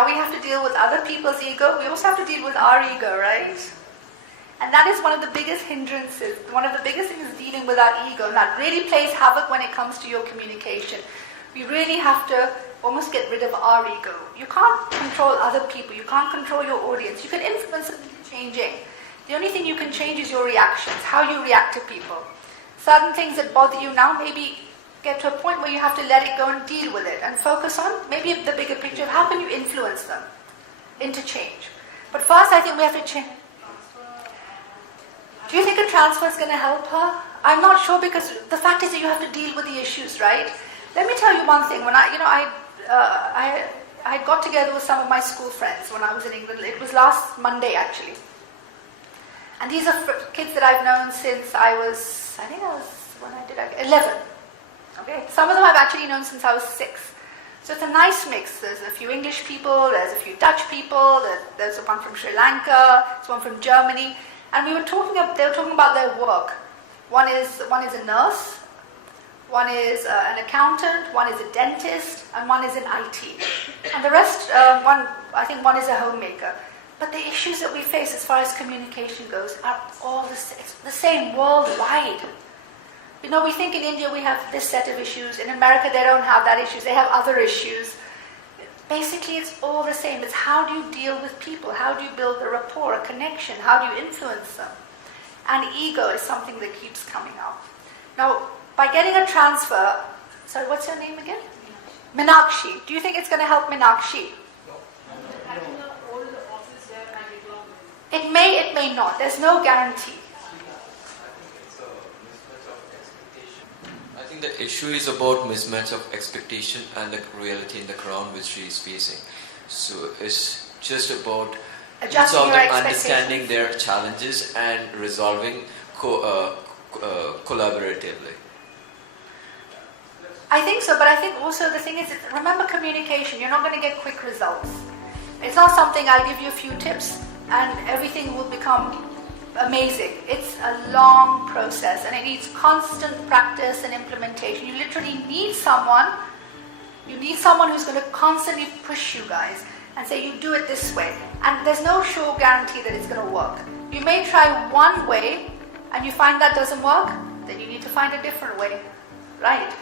Now we have to deal with other people's ego. We also have to deal with our ego, right? And that is one of the biggest hindrances, one of the biggest things dealing with our ego. And that really plays havoc when it comes to your communication. We really have to almost get rid of our ego. You can't control other people. You can't control your audience. You can influence them into changing. The only thing you can change is your reactions, how you react to people. Certain things that bother you now, maybe get to a point where you have to let it go and deal with it and focus on maybe the bigger picture of how can you influence them into change. But first I think we have to change. Do you think a transfer is going to help her? I'm not sure, because the fact is that you have to deal with the issues, right? Let me tell you one thing. When I got together with some of my school friends when I was in England. It was last Monday actually. And these are kids that I've known since when I did 11. Okay, some of them I've actually known since I was 6. So it's a nice mix. There's a few English people, there's a few Dutch people, there's one from Sri Lanka, there's one from Germany. And they were talking about their work. One is a nurse, one is an accountant, one is a dentist, and one is in IT. And the rest, I think one is a homemaker. But the issues that we face as far as communication goes are all the same worldwide. You know, we think in India we have this set of issues. In America they don't have that issues. They have other issues. Basically it's all the same. It's how do you deal with people? How do you build a rapport, a connection? How do you influence them? And ego is something that keeps coming up. Now, by getting a transfer, sorry, what's her name again? Meenakshi. Do you think it's going to help Meenakshi? It may, it may not. There's no guarantee. I think the issue is about mismatch of expectation and the reality in the ground which she is facing. So it's just about each of them understanding their challenges and resolving collaboratively. I think so, but I think also the thing is, remember communication. You're not going to get quick results. It's not something I'll give you a few tips and everything will become amazing. It's a long process and it needs constant practice and implementation. You literally need someone. You need someone who's going to constantly push you guys and say, you do it this way. And there's no sure guarantee that it's going to work. You may try one way and you find that doesn't work, then you need to find a different way, right?